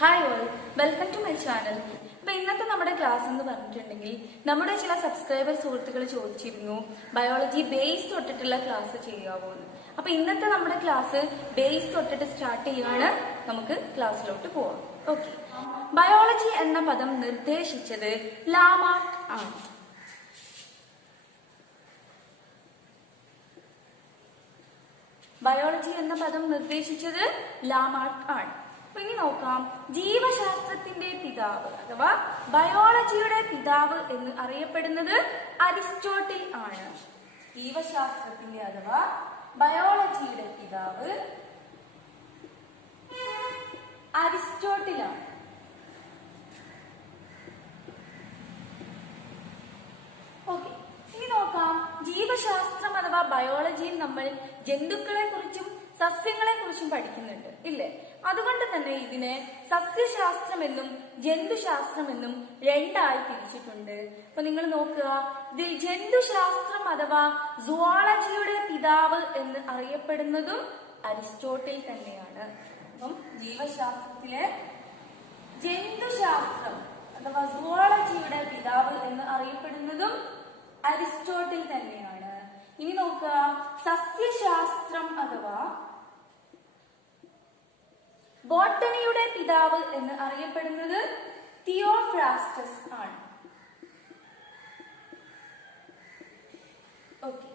Hi all, welcome to my channel. അപ്പൊ ഇന്നത്തെ നമ്മുടെ ക്ലാസ് എന്ന് പറഞ്ഞിട്ടുണ്ടെങ്കിൽ നമ്മുടെ ചില സബ്സ്ക്രൈബർ സുഹൃത്തുക്കൾ ചോദിച്ചിരുന്നു ബയോളജി ബേസ് തൊട്ടിട്ടുള്ള ക്ലാസ് ചെയ്യാവോ എന്ന്. അപ്പൊ ഇന്നത്തെ നമ്മുടെ ക്ലാസ് ബേസ് തൊട്ടിട്ട് സ്റ്റാർട്ട് ചെയ്യാണ്. നമുക്ക് ക്ലാസ്സിലോട്ട് പോവാം. ഓക്കെ, ബയോളജി എന്ന പദം നിർദ്ദേശിച്ചത് ലാമാർക്ക് ആണ്. ബയോളജി എന്ന പദം നിർദ്ദേശിച്ചത് ലാമാർക്ക് ആണ്. അപ്പൊ ഇനി നോക്കാം, ജീവശാസ്ത്രത്തിന്റെ പിതാവ് അഥവാ ബയോളജിയുടെ പിതാവ് എന്ന് അറിയപ്പെടുന്നത് അരിസ്റ്റോട്ടിൽ ആണ്. ജീവശാസ്ത്രത്തിന്റെ അഥവാ ബയോളജിയുടെ പിതാവ് അരിസ്റ്റോട്ടിലാണ്. ഓക്കെ, ഇനി നോക്കാം, ജീവശാസ്ത്രം അഥവാ ബയോളജിയിൽ നമ്മൾ ജന്തുക്കളെ കുറിച്ചും സസ്യങ്ങളെ കുറിച്ചും പഠിക്കുന്നുണ്ട് ഇല്ലേ? അതുകൊണ്ട് തന്നെ ഇതിനെ സസ്യശാസ്ത്രമെന്നും ജന്തുശാസ്ത്രമെന്നും രണ്ടായി തിരിച്ചിട്ടുണ്ട്. അപ്പൊ നിങ്ങൾ നോക്കുക, ഇതിൽ ജന്തുശാസ്ത്രം അഥവാ സുവോളജിയുടെ പിതാവ് എന്ന് അറിയപ്പെടുന്നതും അരിസ്റ്റോട്ടിൽ തന്നെയാണ്. അപ്പം ജീവശാസ്ത്രത്തിലെ ജന്തുശാസ്ത്രം അഥവാ സുവോളജിയുടെ പിതാവ് എന്ന് അറിയപ്പെടുന്നതും അരിസ്റ്റോട്ടിൽ തന്നെയാണ്. ഇനി നോക്കുക, സസ്യശാസ്ത്രം അഥവാ ബോട്ടണിയുടെ പിതാവ് എന്ന് അറിയപ്പെടുന്നത് തിയോഫ്രാസ്റ്റസ് ആണ്. ഓക്കെ,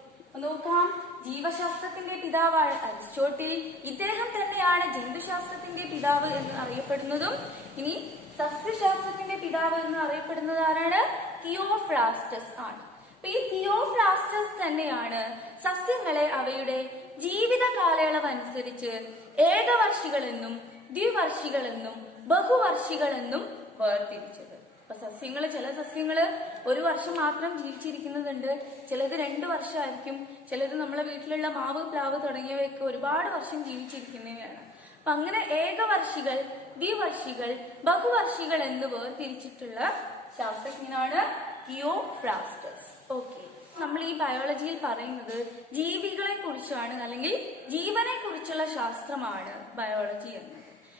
നോക്കാം, ജീവശാസ്ത്രത്തിന്റെ പിതാവാണ് അരിസ്റ്റോട്ടിൽ. ഇദ്ദേഹം തന്നെയാണ് ജന്തുശാസ്ത്രത്തിന്റെ പിതാവ് എന്ന് അറിയപ്പെടുന്നതും. ഇനി സസ്യശാസ്ത്രത്തിന്റെ പിതാവ് എന്ന് അറിയപ്പെടുന്നത് ആരാണ്? തിയോഫ്രാസ്റ്റസ് ആണ്. അപ്പൊ ഈ തിയോഫ്രാസ്റ്റസ് തന്നെയാണ് സസ്യങ്ങളെ അവയുടെ ജീവിത കാലയളവ് അനുസരിച്ച് ഏകവർഷികളെന്നും ദ്വിവർഷികളെന്നും ബഹുവർഷികളെന്നും വേർതിരിച്ചത്. അപ്പൊ ചില സസ്യങ്ങള് ഒരു വർഷം മാത്രം ജീവിച്ചിരിക്കുന്നതുണ്ട്, ചിലത് 2 വർഷമായിരിക്കും, ചിലത് നമ്മളെ വീട്ടിലുള്ള മാവ് പ്ലാവ് തുടങ്ങിയവയൊക്കെ ഒരുപാട് വർഷം ജീവിച്ചിരിക്കുന്നവയാണ്. അപ്പൊ അങ്ങനെ ഏകവർഷികൾ, ദ്വിവർഷികൾ, ബഹുവർഷികൾ എന്ന് വേർതിരിച്ചിട്ടുള്ള ശാസ്ത്രജ്ഞനാണ് തിയോഫ്രാസ്റ്റസ്. ഓക്കെ, നമ്മൾ ഈ ബയോളജിയിൽ പറയുന്നത് ജീവികളെ കുറിച്ചാണ്, അല്ലെങ്കിൽ ജീവനെ കുറിച്ചുള്ള ശാസ്ത്രമാണ് ബയോളജി എന്നത്.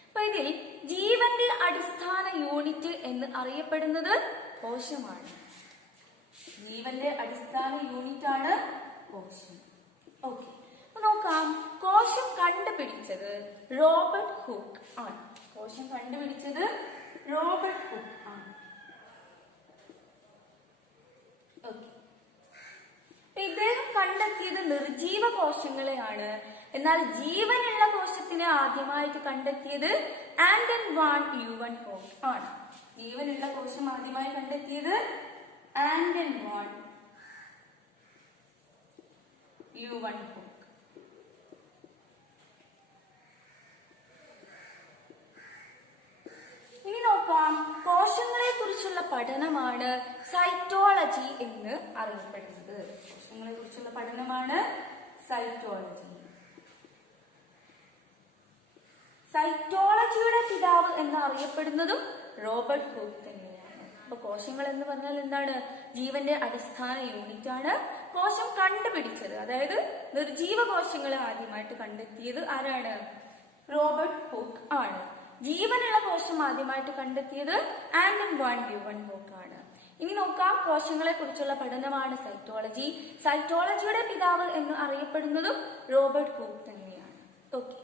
അപ്പൊ ഇതിൽ ജീവന്റെ അടിസ്ഥാന യൂണിറ്റ് എന്ന് അറിയപ്പെടുന്നത് കോശമാണ്. ജീവന്റെ അടിസ്ഥാന യൂണിറ്റ് ആണ് കോശം. ഓക്കെ, നോക്കാം, കോശം കണ്ടുപിടിച്ചത് റോബർട്ട് ഹൂക്ക് ആണ്. കോശം കണ്ടുപിടിച്ചത് റോബർട്ട് ഹൂക്ക് ആണ്. ഇദ്ദേഹം കണ്ടെത്തിയത് നിർജീവ കോശങ്ങളെയാണ്. എന്നാൽ ജീവനുള്ള കോശത്തിനെ ആദ്യമായിട്ട് കണ്ടെത്തിയത് ആന്റൺ വാൻ ല്യൂവൻഹോക്ക് ആണ്. ജീവനുള്ള കോശം ആദ്യമായി കണ്ടെത്തിയത് ആന്റൺ വാൻ ല്യൂവൻഹോക്ക്. ഇനി നോക്കാം, കോശങ്ങളെ കുറിച്ചുള്ള പഠനമാണ് സൈറ്റോളജി എന്ന് അറിയപ്പെടുന്നത്. കോശങ്ങളെ കുറിച്ചുള്ള പഠനമാണ് സൈറ്റോളജി. സൈറ്റോളജിയുടെ പിതാവ് എന്ന് അറിയപ്പെടുന്നതും റോബർട്ട് ഹൂക്ക് തന്നെയാണ്. അപ്പൊ കോശങ്ങൾ എന്ന് പറഞ്ഞാൽ എന്താണ്? ജീവന്റെ അടിസ്ഥാന യൂണിറ്റ് ആണ്. കോശം കണ്ടുപിടിച്ചത്, അതായത് നിർജീവ കോശങ്ങളെ ആദ്യമായിട്ട് കണ്ടെത്തിയത് ആരാണ്? റോബർട്ട് ഹൂക്ക് ആണ്. ജീവനുള്ള കോശം ആദ്യമായിട്ട് കണ്ടെത്തിയത് ആന്റൺ വാൻ ല്യൂവൻഹോക്ക് ആണ്. ഇനി നോക്കാം, കോശങ്ങളെ കുറിച്ചുള്ള പഠനമാണ് സൈറ്റോളജി. സൈറ്റോളജിയുടെ പിതാവ് എന്ന് അറിയപ്പെടുന്നതും റോബർട്ട് ഹൂക്ക് തന്നെയാണ്. ഓക്കെ,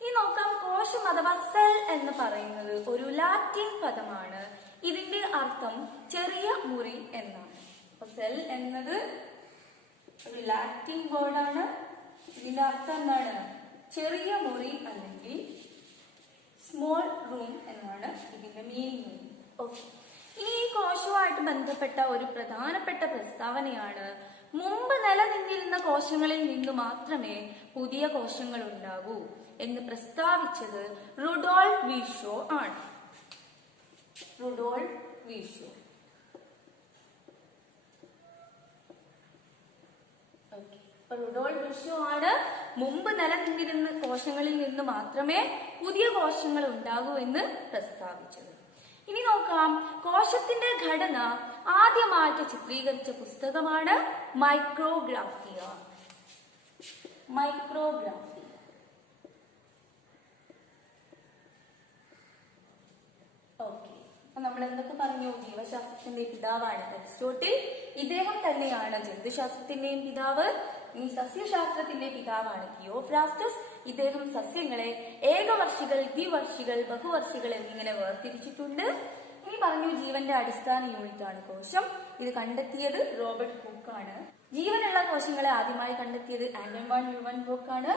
ഇനി നോക്കാം, കോശം അഥവാ സെൽ എന്ന് പറയുന്നത് ഒരു ലാറ്റിൻ പദമാണ്. ഇതിന്റെ അർത്ഥം ചെറിയ മുറി എന്നാണ്. അപ്പൊ സെൽ എന്നത് ഒരു ലാറ്റിൻ വേർഡാണ്. ഇതിന്റെ അർത്ഥം എന്താണ്? ചെറിയ മുറി അല്ലെങ്കിൽ സ്മോൾ റൂം എന്നാണ് ഇതിന്റെ മീനിങ്. ഓക്കെ, ഈ കോശവുമായിട്ട് ബന്ധപ്പെട്ട ഒരു പ്രധാനപ്പെട്ട പ്രസ്താവനയാണ് മുമ്പ് നിലനിന്നിരുന്ന കോശങ്ങളിൽ നിന്ന് മാത്രമേ പുതിയ കോശങ്ങൾ ഉണ്ടാകൂ എന്ന് പ്രസ്താവിച്ചത് റുഡോൾഫ് വീർഷോ ആണ്. റുഡോൾഫ് വീർഷോ. റുഡോൾഫ് വീർഷോ ആണ് മുമ്പ് നിലനിന്നിരുന്ന കോശങ്ങളിൽ നിന്ന് മാത്രമേ പുതിയ കോശങ്ങൾ ഉണ്ടാകൂ എന്ന് പ്രസ്താവിച്ചത്. ഇനി നോക്കാം, കോശത്തിന്റെ ഘടന ആദ്യമായിട്ട് ചിത്രീകരിച്ച പുസ്തകമാണ് മൈക്രോഗ്രാഫിയ. മൈക്രോഗ്രാഫിയ നമ്മൾ എന്തൊക്കെ പറഞ്ഞു? ജീവശാസ്ത്രത്തിന്റെ പിതാവാണ് അരിസ്റ്റോട്ടിൽ. ഇദ്ദേഹം തന്നെയാണ് ജന്തുശാസ്ത്രത്തിന്റെയും പിതാവ്. ഇനി സസ്യശാസ്ത്രത്തിന്റെ പിതാവാണ് തിയോഫ്രാസ്റ്റസ്. ഇദ്ദേഹം സസ്യങ്ങളെ ഏകവർഷികൾ, ദ്വിവർഷികൾ, ബഹുവർഷികൾ എന്നിങ്ങനെ വേർതിരിച്ചിട്ടുണ്ട്. ഇനി പറഞ്ഞു ജീവന്റെ അടിസ്ഥാന യൂണിറ്റ് ആണ് കോശം. ഇത് കണ്ടെത്തിയത് റോബർട്ട് ഹൂക്കാണ്. ജീവനുള്ള കോശങ്ങളെ ആദ്യമായി കണ്ടെത്തിയത് ആന്റൺ വാൻ ലുവൻബോർഗ്.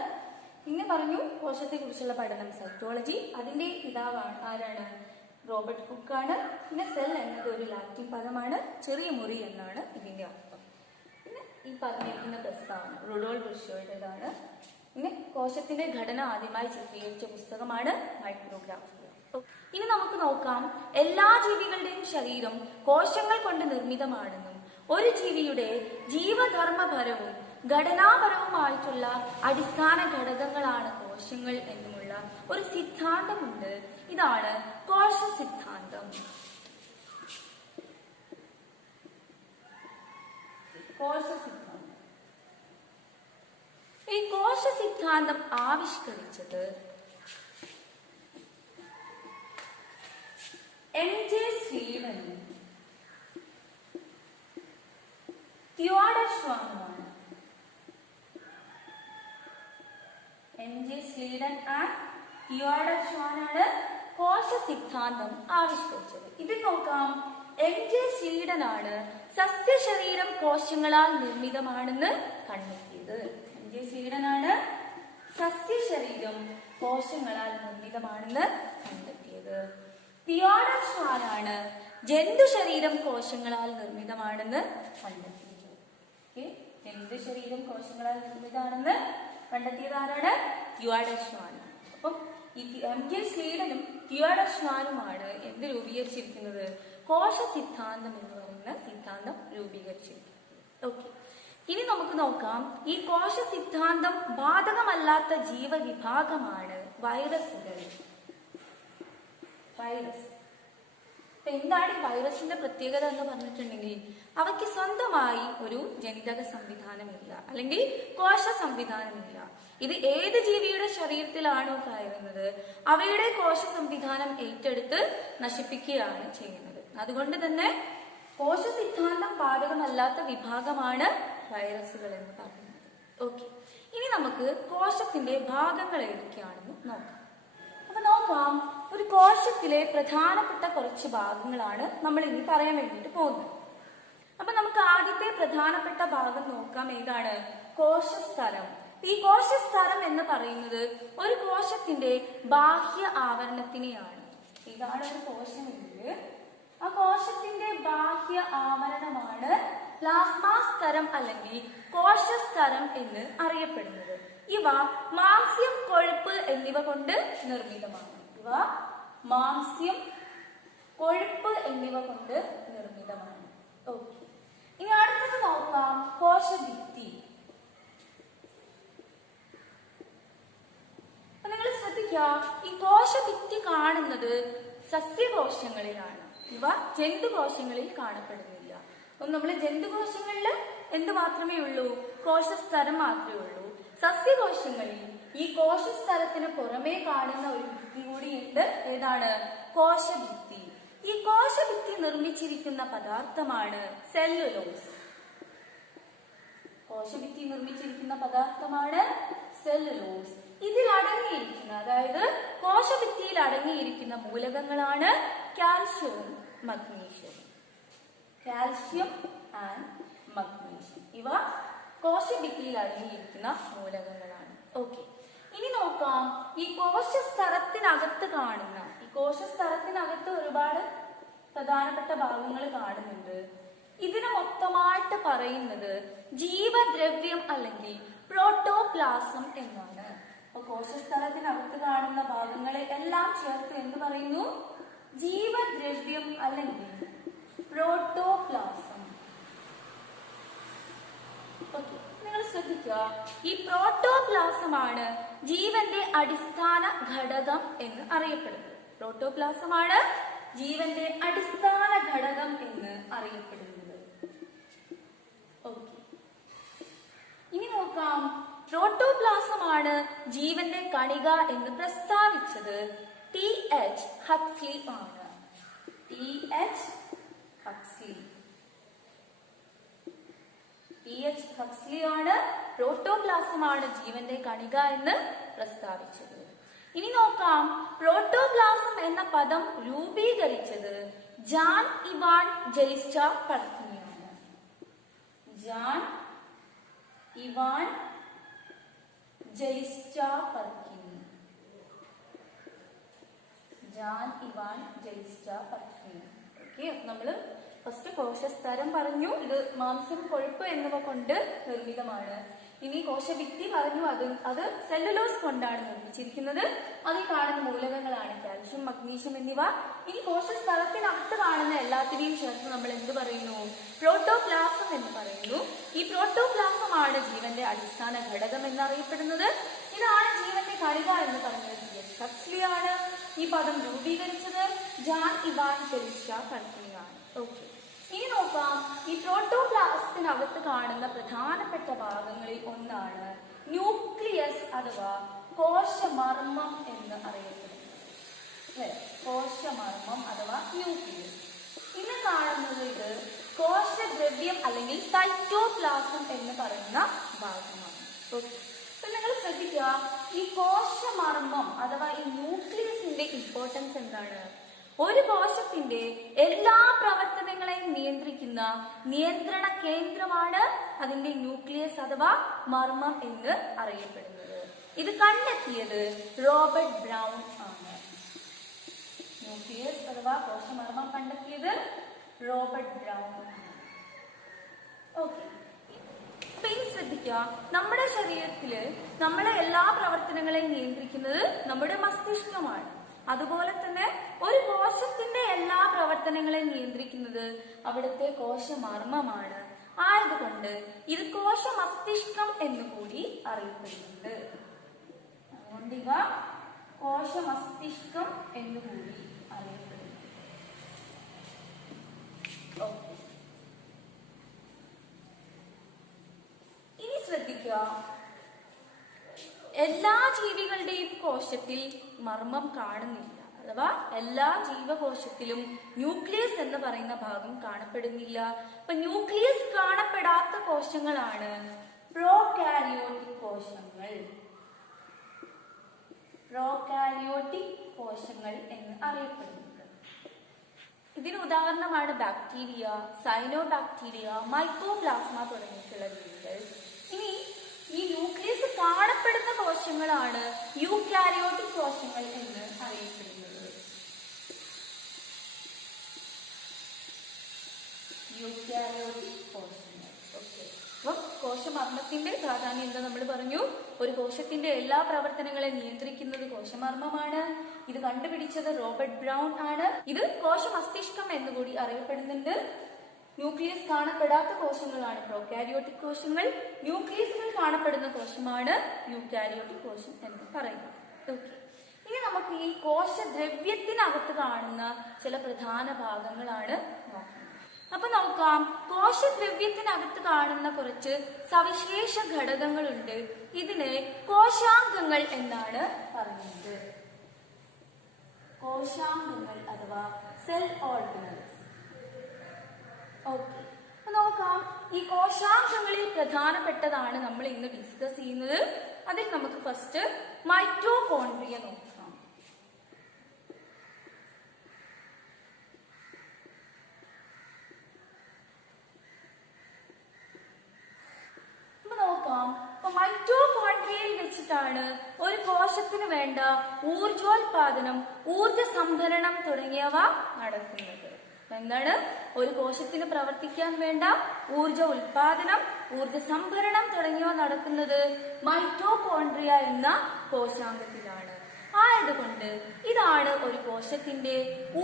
പിന്നെ പറഞ്ഞു കോശത്തെ കുറിച്ചുള്ള പഠനം സൈറ്റോളജി. അതിന്റെ പിതാവാണ് ആരാണ്? റോബർട്ട് ഹൂക്കാണ്. പിന്നെ സെൽ എന്നത് ഒരു ലാറ്റിൻ പദമാണ്. ചെറിയ മുറി എന്നാണ് ഇതിന്റെ അർത്ഥം. പിന്നെ ഈ പറഞ്ഞിരിക്കുന്ന പ്രസ്താവന റുഡോൾഫ് വിർഷോയുടേതാണ്. പിന്നെ കോശത്തിന്റെ ഘടന ആദ്യമായി ചിത്രീകരിച്ച പുസ്തകമാണ് മൈക്രോഗ്രാഫിയ. ഇനി നമുക്ക് നോക്കാം, എല്ലാ ജീവികളുടെയും ശരീരം കോശങ്ങൾ കൊണ്ട് നിർമ്മിതമാണെന്നും ഒരു ജീവിയുടെ ജീവധർമ്മപരവും ഘടനാപരവുമായിട്ടുള്ള അടിസ്ഥാന ഘടകങ്ങളാണ് കോശങ്ങൾ എന്നുമുള്ള ഒരു സിദ്ധാന്തമുണ്ട്. ഇതാണ് കോശ സിദ്ധാന്തം. ഈ കോശ സിദ്ധാന്തം ആവിഷ്കരിച്ചത് എം.ജെ. സ്വീഡനും തിയോഡർ ഷ്വാനുമാണ്. എം.ജെ. സ്വീഡൻ ആൻഡ് തിയോഡർ ഷ്വാനാണ് കോശ സിദ്ധാന്തം ആവിഷ്കരിച്ചത്. ഇതിൽ നോക്കാം, എം.ജെ. സ്വീഡനാണ് സസ്യശരീരം കോശങ്ങളാൽ നിർമ്മിതമാണെന്ന് കണ്ടെത്തിയത്. എം.ജെ. സ്വീഡനാണ് സസ്യശരീരം കോശങ്ങളാൽ നിർമ്മിതമാണെന്ന് കണ്ടെത്തിയത്. തിയോഡർ ഷ്വാനാണ് ജന്തുശരീരം കോശങ്ങളാൽ നിർമ്മിതമാണെന്ന് കണ്ടെത്തിയത്. ജന്തുശരീരം കോശങ്ങളാൽ നിർമ്മിതമാണെന്ന് കണ്ടെത്തിയത് ആരാണ്? Theodore Schwann. അപ്പം ഈ എം.ജെ. സ്വീഡനും തിയോഡർ ഷ്വാനുമാണ് എന്ത് രൂപീകരിച്ചിരിക്കുന്നത്? കോശ സിദ്ധാന്തം എന്ന് പറയുന്ന സിദ്ധാന്തം രൂപീകരിച്ചിരിക്കുന്നത്. ഓക്കെ, ഇനി നമുക്ക് നോക്കാം, ഈ കോശ സിദ്ധാന്തം ബാധകമല്ലാത്ത ജീവവിഭാഗമാണ് വൈറസുകൾ. വൈറസ്. എന്താണ് വൈറസിന്റെ പ്രത്യേകത എന്ന് പറഞ്ഞിട്ടുണ്ടെങ്കിൽ അവയ്ക്ക് സ്വന്തമായി ഒരു ജനിതക സംവിധാനമില്ല, അല്ലെങ്കിൽ കോശ സംവിധാനമില്ല. ഇത് ഏത് ജീവിയുടെ ശരീരത്തിലാണോ കയറുന്നത് അവയുടെ കോശ സംവിധാനം ഏറ്റെടുത്ത് നശിപ്പിക്കുകയാണ് ചെയ്യുന്നത്. അതുകൊണ്ട് തന്നെ കോശ സിദ്ധാന്തം ബാധകമല്ലാത്ത വിഭാഗമാണ് വൈറസുകൾ എന്ന് പറയുന്നത്. ഓക്കെ, ഇനി നമുക്ക് കോശത്തിന്റെ ഭാഗങ്ങൾ ഏതൊക്കെയാണെന്ന് നോക്കാം. അപ്പൊ നോക്കാം, ഒരു കോശത്തിലെ പ്രധാനപ്പെട്ട കുറച്ച് ഭാഗങ്ങളാണ് നമ്മൾ ഇനി പറയാൻ വേണ്ടിയിട്ട് പോകുന്നത്. അപ്പൊ നമുക്ക് ആദ്യത്തെ പ്രധാനപ്പെട്ട ഭാഗം നോക്കാം. ഏതാണ്? കോശസ്തരം. ഈ കോശസ്തരം എന്ന് പറയുന്നത് ഒരു കോശത്തിന്റെ ബാഹ്യ ആവരണത്തിനെയാണ്. ഇതാണ് ഒരു കോശമെങ്കിൽ ആ കോശത്തിന്റെ ബാഹ്യ ആവരണമാണ് പ്ലാസ്മാ സ്തരം അല്ലെങ്കിൽ കോശസ്തരം എന്ന് അറിയപ്പെടുന്നത്. ഇവ മാംസ്യം, കൊഴുപ്പ് എന്നിവ കൊണ്ട് നിർമ്മിതമാണ്. ഇവ മാംസ്യം, കൊഴുപ്പ് എന്നിവ കൊണ്ട് നിർമ്മിതമാണ്. ഓക്കെ, ഇനി അടുത്തത് നോക്കാം, കോശഭിത്തി. നിങ്ങൾ ശ്രദ്ധിക്കുക, ഈ കോശഭിത്തി കാണുന്നത് സസ്യകോശങ്ങളിലാണ്. ഇവ ജന്തുകോശങ്ങളിൽ കാണപ്പെടുന്നില്ല. അപ്പം നമ്മൾ ജന്തുകോശങ്ങളിൽ എന്ത് മാത്രമേ ഉള്ളൂ? കോശസ്തരം മാത്രമേ ഉള്ളൂ. സസ്യകോശങ്ങളിൽ ഈ കോശസ്തരത്തിന് പുറമേ കാണുന്ന ഒരു ഭിത്തി കൂടിയുണ്ട്. ഏതാണ്? കോശഭിത്തി. ഈ കോശഭിത്തി നിർമ്മിച്ചിരിക്കുന്ന പദാർത്ഥമാണ് സെല്ലുലോസ്. കോശഭിത്തി നിർമ്മിച്ചിരിക്കുന്ന പദാർത്ഥമാണ് സെല്ലുലോസ്. ഇതിൽ അടങ്ങിയിരിക്കുന്ന, അതായത് കോശഭിത്തിയിൽ അടങ്ങിയിരിക്കുന്ന മൂലകങ്ങളാണ് കാൽഷ്യവും മഗ്നീഷ്യവും. കാൽഷ്യം ആൻഡ് മഗ്നീഷ്യം ഇവ കോശഭിത്തിയിൽ അടങ്ങിയിരിക്കുന്ന മൂലകങ്ങളാണ്. ഓക്കെ, ഇനി നോക്കാം, ഈ കോശസ്തരത്തിനകത്ത് കാണുന്ന, ഈ കോശസ്തരത്തിനകത്ത് ഒരുപാട് പ്രധാനപ്പെട്ട ഭാഗങ്ങൾ കാണുന്നുണ്ട്. ഇതിന് മൊത്തമായിട്ട് പറയുന്നത് ജീവദ്രവ്യം അല്ലെങ്കിൽ പ്രോട്ടോപ്ലാസം എന്നാണ്. അപ്പൊ കോശസ്തരത്തിനകത്ത് കാണുന്ന ഭാഗങ്ങളെ എല്ലാം ചേർത്ത് എന്ത് പറയുന്നു? ജീവദ്രവ്യം അല്ലെങ്കിൽ പ്രോട്ടോപ്ലാസം. ഓക്കെ, നിങ്ങൾ ശ്രദ്ധിക്കുക, ഈ പ്രോട്ടോപ്ലാസമാണ് ജീവന്റെ അടിസ്ഥാന ഘടകം എന്ന് അറിയപ്പെടുന്നത്. പ്രോട്ടോപ്ലാസമാണ് ജീവന്റെ അടിസ്ഥാന ഘടകം എന്ന് അറിയപ്പെടുന്നത്. ഓക്കെ, ഇനി നോക്കാം, പ്രോട്ടോപ്ലാസമാണ് ജീവന്റെ കണിക എന്ന് പ്രസ്താവിച്ചത് ടി.എച്ച്. ഹക്സ്ലി ആണ്. ടി.എച്ച്. ഹക്സ്ലി. ടി.എച്ച്. ഹക്സ്ലി ആണ് പ്രോട്ടോപ്ലാസമാണ് ജീവന്റെ കണിക എന്ന് പ്രസ്താവിച്ചത്. ഇനി നോക്കാം, പ്രോട്ടോപ്ലാസം എന്ന പദം രൂപീകരിച്ചത് ജാൻ ഇവാൻ ജെയിസ്റ്റാ പർക്കിനിയാണ്. Jan Evangelista Purkinje. Jan Evangelista Purkinje. Okay, നമ്മള് ഫസ്റ്റ് കോശസ്തരം പറഞ്ഞു, ഇത് മാംസം, കൊഴുപ്പ് എന്നിവ കൊണ്ട് നിർമ്മിതമാണ്. ഇനി കോശഭിത്തി പറഞ്ഞു, അത് സെല്ലുലോസ് കൊണ്ടാണ് നിർമ്മിച്ചിരിക്കുന്നത്. അതിൽ കാണുന്ന മൂലകങ്ങളാണ് കാൽഷ്യം, മഗ്നീഷ്യം എന്നിവ. ഇനി കോശസ്ഥലത്തിനകത്ത് കാണുന്ന എല്ലാത്തിനെയും ചേർത്ത് നമ്മൾ എന്ത് പറയുന്നു? പ്രോട്ടോപ്ലാസം എന്ന് പറയുന്നു. ഈ പ്രോട്ടോപ്ലാസമാണ് ജീവന്റെ അടിസ്ഥാന ഘടകം എന്നറിയപ്പെടുന്നത്. ഇതാണ് ജീവന്റെ കണിക എന്ന് പറഞ്ഞത് ടി.എച്ച്. ഹക്സ്ലി ആണ്. ഈ പദം രൂപീകരിച്ചത് ജാൻ ഇവാൻ ജെയിസ്റ്റാ പർക്കിനിയാണ്. ഓക്കെ, ഇനി നോക്കാം, ഈ പ്രോട്ടോപ്ലാസത്തിനകത്ത് കാണുന്ന പ്രധാനപ്പെട്ട ഭാഗങ്ങളിൽ ഒന്നാണ് ന്യൂക്ലിയസ് അഥവാ കോശമർമ്മം എന്ന് അറിയപ്പെടുന്നത്. കോശമർമ്മം അഥവാ ന്യൂക്ലിയസ്. ഇന്ന് കാണുന്നത് ഇത് കോശദ്രവ്യം അല്ലെങ്കിൽ സൈറ്റോപ്ലാസം എന്ന് പറയുന്ന ഭാഗമാണ്. ഓക്കെ, അപ്പൊ നിങ്ങൾ ശ്രദ്ധിക്കുക, ഈ കോശമർമ്മം അഥവാ ഈ ന്യൂക്ലിയസിന്റെ ഇമ്പോർട്ടൻസ് എന്താണ്? ഒരു കോശത്തിന്റെ എല്ലാ പ്രവർത്തനങ്ങളെയും നിയന്ത്രിക്കുന്ന നിയന്ത്രണ കേന്ദ്രമാണ് അതിന്റെ ന്യൂക്ലിയസ് അഥവാ മർമ്മം എന്ന് അറിയപ്പെടുന്നത്. ഇത് കണ്ടെത്തിയത് റോബർട്ട് ബ്രൗൺ ആണ്. ന്യൂക്ലിയസ് അഥവാ കോശമർമ്മം കണ്ടെത്തിയത് റോബർട്ട് ബ്രൗൺ ആണ്. ഓക്കെ, അപ്പൊ ഇനി ശ്രദ്ധിക്കുക, നമ്മുടെ ശരീരത്തില് നമ്മളെ എല്ലാ പ്രവർത്തനങ്ങളെയും നിയന്ത്രിക്കുന്നത് നമ്മുടെ മസ്തിഷ്കമാണ്. അതുപോലെ തന്നെ ഒരു കോശത്തിന്റെ എല്ലാ പ്രവർത്തനങ്ങളെയും നിയന്ത്രിക്കുന്നത് അവിടുത്തെ കോശമർമ്മമാണ്. ആയതുകൊണ്ട് ഇത് കോശമസ്തിഷ്കം എന്നുകൂടി അറിയപ്പെടുന്നുണ്ട്. അതുകൊണ്ട് ഇവ കോശമസ്തിഷ്കം എന്നുകൂടി അറിയപ്പെടുന്നു. ഇനി ശ്രദ്ധിക്കുക, എല്ലാ ജീവികളുടെയും കോശത്തിൽ മർമ്മം കാണുന്നില്ല, അഥവാ എല്ലാ ജീവകോശത്തിലും ന്യൂക്ലിയസ് എന്ന് പറയുന്ന ഭാഗം കാണപ്പെടുന്നില്ല. അപ്പൊ ന്യൂക്ലിയസ് കാണപ്പെടാത്ത കോശങ്ങളാണ് പ്രോകാരിയോട്ടിക് കോശങ്ങൾ. പ്രോകാരിയോട്ടിക് കോശങ്ങൾ എന്ന് അറിയപ്പെടുന്നത്. ഇതിന് ഉദാഹരണമാണ് ബാക്ടീരിയ, സൈനോബാക്ടീരിയ, മൈക്കോപ്ലാസ്മ തുടങ്ങിയിട്ടുള്ള ജീവികൾ. ഇനി ഈ ന്യൂക്ലിയസ് കാണപ്പെടുന്ന കോശങ്ങളാണ് യൂക്കാരിയോട്ടിക് കോശങ്ങൾ എന്ന് അറിയപ്പെടുന്നത്. യൂക്കാരിയോട്ടിക് കോശങ്ങൾ. ഓക്കെ, അപ്പം കോശമർമ്മത്തിന്റെ പ്രാധാന്യം എന്താ നമ്മൾ പറഞ്ഞു? ഒരു കോശത്തിന്റെ എല്ലാ പ്രവർത്തനങ്ങളെയും നിയന്ത്രിക്കുന്നത് കോശമർമ്മമാണ്. ഇത് കണ്ടുപിടിച്ചത് റോബർട്ട് ബ്രൗൺ ആണ്. ഇത് കോശമസ്തിഷ്കം എന്നുകൂടി അറിയപ്പെടുന്നുണ്ട്. ന്യൂക്ലിയസ് കാണപ്പെടാത്ത കോശങ്ങളാണ് പ്രോകാരിയോട്ടിക് കോശങ്ങൾ. ന്യൂക്ലിയസുകൾ കാണപ്പെടുന്ന കോശമാണ് യൂക്കാരിയോട്ടിക് കോശം എന്ന് പറയുന്നത്. ഓക്കെ, ഇനി നമുക്ക് ഈ കോശദ്രവ്യത്തിനകത്ത് കാണുന്ന ചില പ്രധാന ഭാഗങ്ങളാണ് നോക്കുന്നത്. അപ്പൊ നോക്കാം, കോശദ്രവ്യത്തിനകത്ത് കാണുന്ന കുറച്ച് സവിശേഷ ഘടകങ്ങളുണ്ട്. ഇതിന് കോശാംഗങ്ങൾ എന്നാണ് പറയുന്നത്. കോശാംഗങ്ങൾ അഥവാ സെൽ ഓർഗനൽസ്. ഓക്കെ, അപ്പൊ നോക്കാം, ഈ കോശാംഗങ്ങളിൽ പ്രധാനപ്പെട്ടതാണ് നമ്മൾ ഇന്ന് ഡിസ്കസ് ചെയ്യുന്നത്. അതിൽ നമുക്ക് ഫസ്റ്റ് മൈറ്റോകോൺട്രിയ നോക്കാം. മൈറ്റോകോൺട്രിയയിൽ വെച്ചിട്ടാണ് ഒരു കോശത്തിന് വേണ്ട ഊർജോൽപാദനം, ഊർജ സംഭരണം തുടങ്ങിയവ നടക്കുന്നത്. എന്താണ്? ഒരു കോശത്തിന് പ്രവർത്തിക്കാൻ വേണ്ട ഊർജ ഉൽപാദനം, ഊർജ സംഭരണം തുടങ്ങിയവ നടക്കുന്നത് മൈറ്റോകോൺട്രിയ എന്ന കോശാംഗത്തിലാണ്. ആയതുകൊണ്ട് ഇതാണ് ഒരു കോശത്തിന്റെ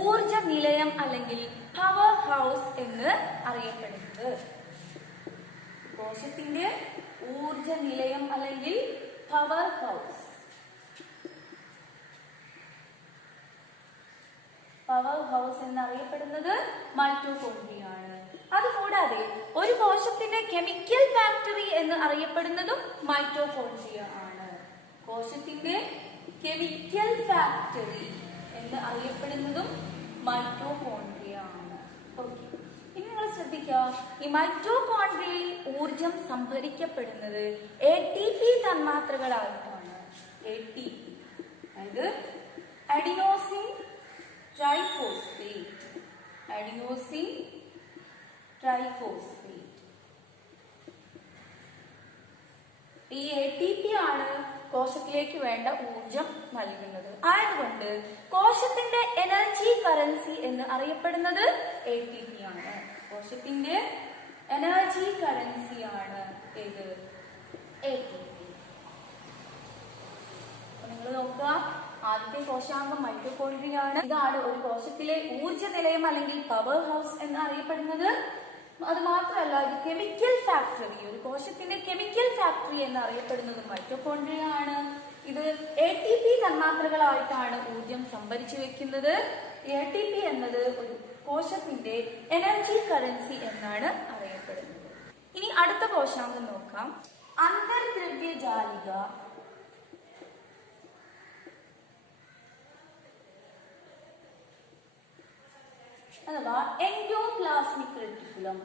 ഊർജ നിലയം അല്ലെങ്കിൽ പവർ ഹൗസ് എന്ന് അറിയപ്പെടുന്നത്. കോശത്തിന്റെ ഊർജ നിലയം അല്ലെങ്കിൽ പവർ ഹൗസ്. പവർ ഹൗസ് എന്നറിയപ്പെടുന്നത് മൈറ്റോകോൺട്രിയ ആണ്. അതുകൂടാതെ ഒരു കോശത്തിന്റെ കെമിക്കൽ ഫാക്ടറി എന്ന് അറിയപ്പെടുന്നതും മൈറ്റോകോൺട്രിയ ആണ്. കോശത്തിന്റെ കെമിക്കൽ ഫാക്ടറി എന്ന് അറിയപ്പെടുന്നതും മൈറ്റോകോൺട്രിയ. ഈ മൈറ്റോകോൺട്രിയയിൽ ഊർജം സംഭരിക്കപ്പെടുന്നത് ATP തന്മാത്രകളായിട്ടാണ്. ATP അതായത് അഡിനോസിൻ ട്രൈഫോസ്ഫേറ്റ്. Adenosine triphosphate. ഈ ATP ആണ് കോശത്തിലേക്ക് വേണ്ട ഊർജം നൽകുന്നത്. ആയതുകൊണ്ട് കോശത്തിന്റെ എനർജി കറൻസി എന്ന് അറിയപ്പെടുന്നത് ATP ആണ്. കോശത്തിന്റെ എനർജി കറൻസിയാണ് ഇത് ATP. നിങ്ങൾ നോക്കുക, ആദ്യത്തെ കോശാംഗം മൈറ്റോകോൺട്രിയ ആണ്. ഇതാണ് ഒരു കോശത്തിലെ ഊർജ നിലയം അല്ലെങ്കിൽ പവർ ഹൗസ് എന്ന് അറിയപ്പെടുന്നത്. അത് മാത്രമല്ല, ഇത് കെമിക്കൽ ഫാക്ടറി, ഒരു കോശത്തിന്റെ കെമിക്കൽ ഫാക്ടറി എന്ന് അറിയപ്പെടുന്നത് മൈറ്റോകോൺട്രിയ ആണ്. ഇത് ATP തന്മാത്രകളായിട്ടാണ് ഊർജം സംഭരിച്ചു വെക്കുന്നത്. ATP എന്നത് ഒരു കോശത്തിന്റെ എനർജി കറൻസി എന്നാണ് അറിയപ്പെടുന്നത്. ഇനി അടുത്ത കോശാംഗം നോക്കാം. അന്തർദ്രവ്യജാലിക അഥവാ എൻഡോപ്ലാസ്മിക് റെറ്റിക്കുലം.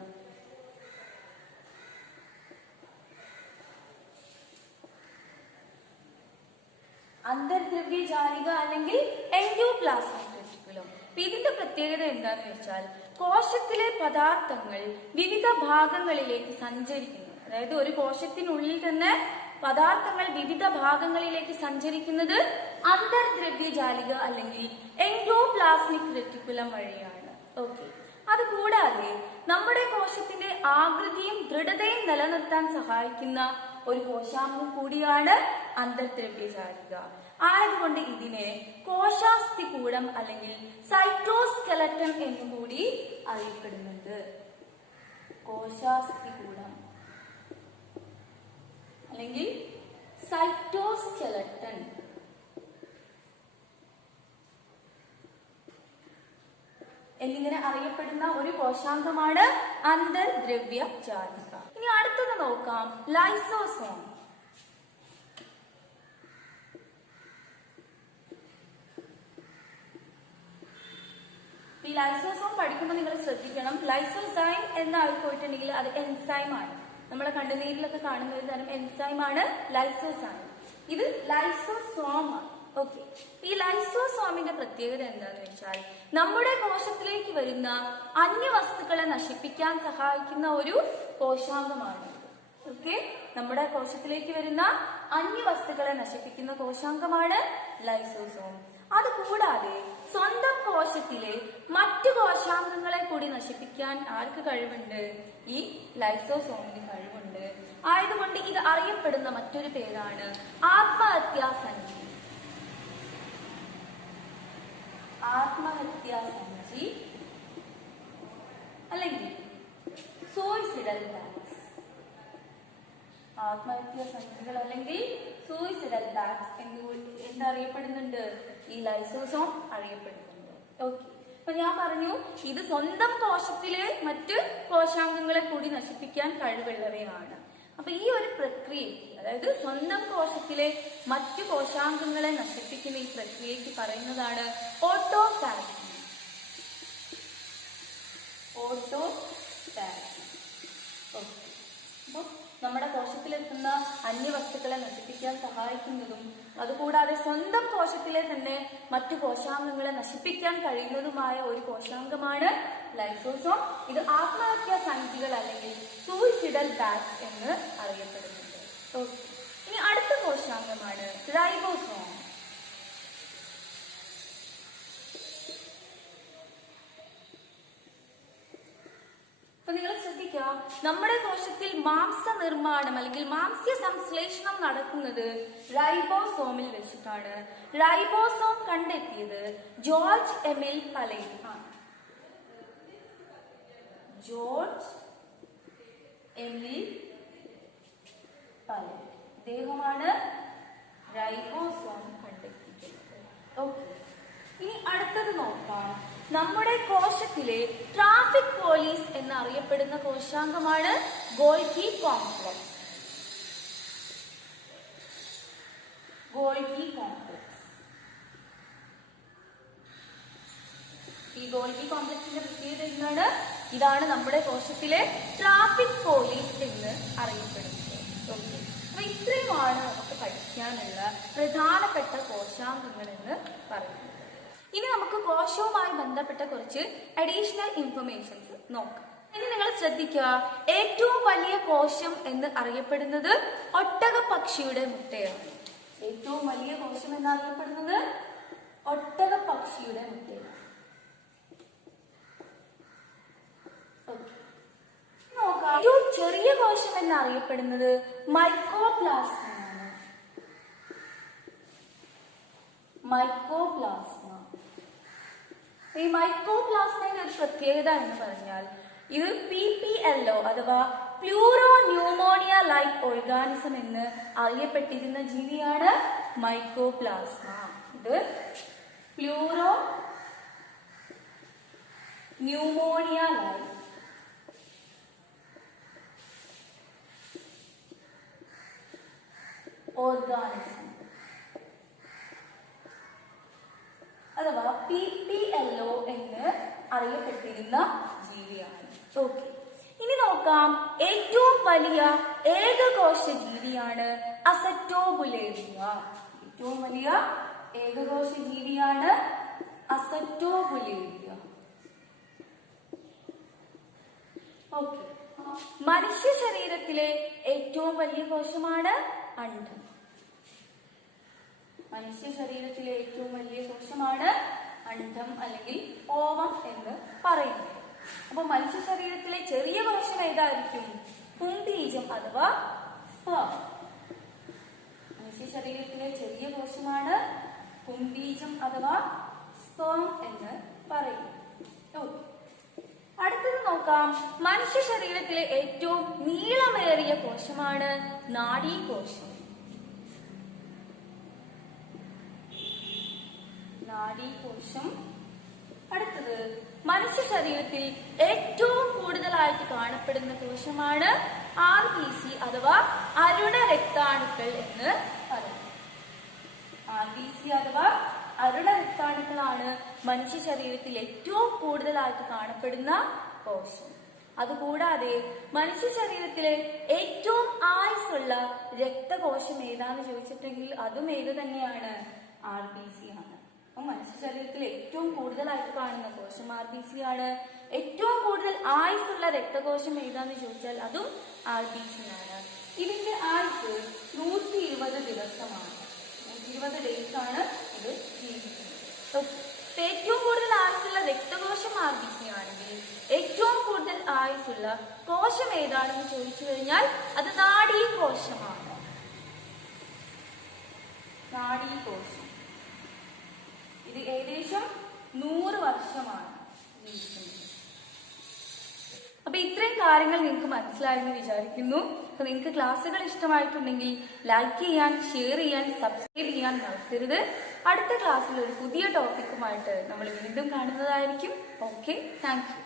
അന്തർദ്രവ്യജാലിക അല്ലെങ്കിൽ എൻഡോപ്ലാസ്മിക് റെറ്റിക്കുലം. ഇതിന്റെ പ്രത്യേകത എന്താന്ന് വെച്ചാൽ കോശത്തിലെ പദാർത്ഥങ്ങൾ വിവിധ ഭാഗങ്ങളിലേക്ക് സഞ്ചരിക്കുന്നു. അതായത് ഒരു കോശത്തിനുള്ളിൽ തന്നെ പദാർത്ഥങ്ങൾ വിവിധ ഭാഗങ്ങളിലേക്ക് സഞ്ചരിക്കുന്നത് അന്തർദ്രവ്യജാലിക അല്ലെങ്കിൽ എൻഡോപ്ലാസ്മിക് റെറ്റിക്കുലം വഴിയാണ്. ഓക്കെ. അതുകൂടാതെ നമ്മുടെ കോശത്തിന്റെ ആകൃതിയും ദൃഢതയും നിലനിർത്താൻ സഹായിക്കുന്ന ഒരു കോശാംഗം കൂടിയാണ് അന്തർദ്രവ്യജാലിക. ആയതുകൊണ്ട് ഇതിനെ കോശാസ്ഥികൂടം അല്ലെങ്കിൽ സൈറ്റോസ്കെലട്ടൻ എന്നുകൂടി അറിയപ്പെടുന്നുണ്ട്. കോശാസ്ഥികൂടം അല്ലെങ്കിൽ സൈറ്റോസ്കെലട്ടൻ എന്നിങ്ങനെ അറിയപ്പെടുന്ന ഒരു കോശാംഗമാണ് അന്തർദ്രവ്യജാലിക. ഇനി അടുത്തത് നോക്കാം, ലൈസോസോം. ഈ ലൈസോസോം പഠിക്കുമ്പോൾ നിങ്ങൾ ശ്രദ്ധിക്കണം, ലൈസോസൈം എന്നായി പോയിട്ടുണ്ടെങ്കിൽ അത് എൻസൈം ആണ്. നമ്മളെ കണ്ണുനീരിലൊക്കെ കാണുന്ന ഒരു തരം എൻസൈം ആണ് ലൈസോസൈം. ഇത് ലൈസോസോം ആണ്. ഓക്കെ. ഈ ലൈസോസോമിന്റെ പ്രത്യേകത എന്താന്ന് വെച്ചാൽ നമ്മുടെ കോശത്തിലേക്ക് വരുന്ന അന്യവസ്തുക്കളെ നശിപ്പിക്കാൻ സഹായിക്കുന്ന ഒരു കോശാംഗമാണ്. ഓക്കെ. നമ്മുടെ കോശത്തിലേക്ക് വരുന്ന അന്യവസ്തുക്കളെ നശിപ്പിക്കുന്ന കോശാംഗമാണ് ലൈസോസോം. അതുകൂടാതെ സ്വന്തം കോശത്തിലെ മറ്റു കോശാംഗങ്ങളെ കൂടി നശിപ്പിക്കാൻ ആർക്ക് കഴിവുണ്ട്? ഈ ലൈസോസോമിന് കഴിവുണ്ട്. ആയതുകൊണ്ട് ഇത് അറിയപ്പെടുന്ന മറ്റൊരു പേരാണ് ആത്മഹത്യാസന്ധി. ആത്മഹത്യാസന്ധി അല്ലെങ്കിൽ സൂയിസിഡൽ ബാഗ്സ്. ആത്മഹത്യാസന്ധികൾ അല്ലെങ്കിൽ സൂയിസിഡൽ ബാഗ്സ് എന്നറിയപ്പെടുന്നുണ്ട്. ഈ ലൈസോസോം അറിയപ്പെടുന്നുണ്ട്. ഓക്കെ. അപ്പൊ ഞാൻ പറഞ്ഞു, ഇത് സ്വന്തം കോശത്തിലെ മറ്റ് കോശാംഗങ്ങളെ കൂടി നശിപ്പിക്കാൻ കഴിവുള്ളവയാണ്. അപ്പൊ ഈ ഒരു പ്രക്രിയയ്ക്ക്, അതായത് സ്വന്തം കോശത്തിലെ മറ്റു കോശാംഗങ്ങളെ നശിപ്പിക്കുന്ന ഈ പ്രക്രിയയ്ക്ക് പറയുന്നതാണ് ഓട്ടോഫാഗി. ഓട്ടോഫാഗി. ഓക്കെ. അപ്പൊ നമ്മുടെ കോശത്തിലെത്തുന്ന അന്യവസ്തുക്കളെ നശിപ്പിക്കാൻ സഹായിക്കുന്നതും അതുകൂടാതെ സ്വന്തം കോശത്തിലെ തന്നെ മറ്റു കോശാംഗങ്ങളെ നശിപ്പിക്കാൻ കഴിയുന്നതുമായ ഒരു കോശാംഗമാണ് ലൈസോസോം. ഇത് ആത്മഹത്യാസന്ധികൾ അല്ലെങ്കിൽ സൂയിസിഡൽ ബാഗ്സ് എന്ന് അറിയപ്പെടുന്നുണ്ട്. ഓക്കെ. ഇനി അടുത്ത കോശാംഗമാണ് റൈബോസോം. അപ്പൊ നിങ്ങൾ ശ്രദ്ധിക്കുക, നമ്മുടെ കോശത്തിൽ മാംസനിർമ്മാണം അല്ലെങ്കിൽ മാംസ്യ സംശ്ലേഷണം നടക്കുന്നത് റൈബോസോമിൽ വെച്ചിട്ടാണ്. റൈബോസോം കണ്ടെത്തിയത് ജോർജ് എമിൽ പലേറ്റ് ആണ്. ജോർജ് എമിൽ പലേറ്റ് ഇദ്ദേഹമാണ് റൈബോസോം കണ്ടെത്തിയിട്ടുള്ളത്. ഓക്കെ. ഇനി അടുത്തത് നോക്കാം, നമ്മുടെ കോശത്തിലെ ട്രാഫിക് പോലീസ് എന്നറിയപ്പെടുന്ന കോശാംഗമാണ് ഗോൾഗി കോംപ്ലക്സ്. Golgi complex. ഈ ഗോൾഗി കോംപ്ലക്സിന്റെ പ്രത്യേകത എന്താണ്? ഇതാണ് നമ്മുടെ കോശത്തിലെ ട്രാഫിക് പോലീസ് എന്ന് അറിയപ്പെടുന്നത്. ഓക്കെ, അപ്പൊ ഇത്രയുമാണ് നമുക്ക് പഠിക്കാനുള്ള പ്രധാനപ്പെട്ട കോശാംഗങ്ങൾ എന്ന് പറയുന്നത്. ഇനി നമുക്ക് കോശവുമായി ബന്ധപ്പെട്ട കുറച്ച് അഡീഷണൽ ഇൻഫർമേഷൻസ് നോക്കാം. ഇനി നിങ്ങൾ ശ്രദ്ധിക്കുക, ഏറ്റവും വലിയ കോശം എന്ന് അറിയപ്പെടുന്നത് ഒട്ടകപ്പക്ഷിയുടെ മുട്ടയാണ്. ഏറ്റവും വലിയ കോശം എന്നറിയപ്പെടുന്നത് ഒട്ടകപ്പക്ഷിയുടെ മുട്ടയാണ്. ഏറ്റവും ചെറിയ കോശം എന്നറിയപ്പെടുന്നത് മൈക്കോപ്ലാസ്മയാണ്. മൈക്കോപ്ലാസ്മ. ഈ മൈക്കോപ്ലാസ്മയുടെ ഒരു പ്രത്യേകത എന്ന് പറഞ്ഞാൽ ഇത് PPLO അഥവാ പ്ലൂറോ ന്യൂമോണിയ ലൈക്ക് ഓർഗാനിസം എന്ന് അറിയപ്പെട്ടിരുന്ന ജീവിയാണ് മൈക്കോപ്ലാസ്മ. ഇത് പ്ലൂറോ ന്യൂമോണിയ ലൈക്ക് ഓർഗാനിസം അഥവാ PPLO എന്ന് അറിയപ്പെട്ടിരുന്ന ജീവിയാണ്. ഓക്കെ, ഇനി നോക്കാം, ഏറ്റവും വലിയ ഏകകോശ ജീവിയാണ് അസറ്റോബുലേറിയ. ഏറ്റവും വലിയ ഏകകോശ ജീവിയാണ് അസറ്റോബുലേറിയ. ഓക്കെ, മനുഷ്യ ശരീരത്തിലെ ഏറ്റവും വലിയ കോശമാണ് അണ്ഡം. മനുഷ്യ ശരീരത്തിലെ ഏറ്റവും വലിയ കോശമാണ് അണ്ഡം അല്ലെങ്കിൽ ഓവം എന്ന് പറയുന്നത്. അപ്പൊ മനുഷ്യ ശരീരത്തിലെ ചെറിയ കോശം ഏതായിരിക്കും? പുംബീജം അഥവാ സ്പേം. മനുഷ്യ ശരീരത്തിലെ ചെറിയ കോശമാണ് പുംബീജം അഥവാ സ്പേം എന്ന് പറയുന്നത്. അടുത്തത് നോക്കാം, മനുഷ്യ ശരീരത്തിലെ ഏറ്റവും നീളമേറിയ കോശമാണ് നാഡീകോശം. നാഡീകോശം. അടുത്തത് മനുഷ്യ ശരീരത്തിൽ ഏറ്റവും കൂടുതലായിട്ട് കാണപ്പെടുന്ന കോശമാണ് RBC അഥവാ അരുണ രക്താണുക്കൾ എന്ന് പറയും. RBC അഥവാ അരുണ രക്താണുക്കളാണ് മനുഷ്യ ശരീരത്തിൽ ഏറ്റവും കൂടുതലായിട്ട് കാണപ്പെടുന്ന കോശം. അതുകൂടാതെ മനുഷ്യ ശരീരത്തിലെ ഏറ്റവും ആയുസ്സുള്ള രക്തകോശം ഏതാന്ന് ചോദിച്ചിട്ടുണ്ടെങ്കിൽ അതും ഏത് തന്നെയാണ്? RBC ആണ്. അപ്പൊ മനുഷ്യ ശരീരത്തിൽ ഏറ്റവും കൂടുതലായിട്ട് കാണുന്ന കോശം RBC ആണ്. ഏറ്റവും കൂടുതൽ ആയുസ്സുള്ള രക്തകോശം ഏതാന്ന് ചോദിച്ചാൽ അതും RBC ആണ്. ഇതിന്റെ ആയുസ് 120 ദിവസമാണ്. 120 ഡേയ്സ് ആണ് ഇത് ജീവിക്കുന്നത്. ഏറ്റവും കൂടുതൽ ആയുസ്സുള്ള രക്തകോശം RBC ആണെങ്കിൽ ഏറ്റവും കൂടുതൽ ആയുസ്സുള്ള കോശം ഏതാണെന്ന് ചോദിച്ചു കഴിഞ്ഞാൽ അത് നാഡീകോശമാണ്. നാഡീകോശം. ഇത് ഏകദേശം 100 വർഷമാണ് ജീവിക്കുന്നത്. അപ്പൊ ഇത്രയും കാര്യങ്ങൾ നിങ്ങൾക്ക് മനസ്സിലായെന്ന് വിചാരിക്കുന്നു. അപ്പൊ നിങ്ങൾക്ക് ക്ലാസ്സുകൾ ഇഷ്ടമായിട്ടുണ്ടെങ്കിൽ ലൈക്ക് ചെയ്യാൻ, ഷെയർ ചെയ്യാൻ, സബ്സ്ക്രൈബ് ചെയ്യാൻ മറക്കരുത്. അടുത്ത ക്ലാസ്സിൽ ഒരു പുതിയ ടോപ്പിക്കുമായിട്ട് നമ്മൾ വീണ്ടും കാണുന്നതായിരിക്കും. Okay, thank you.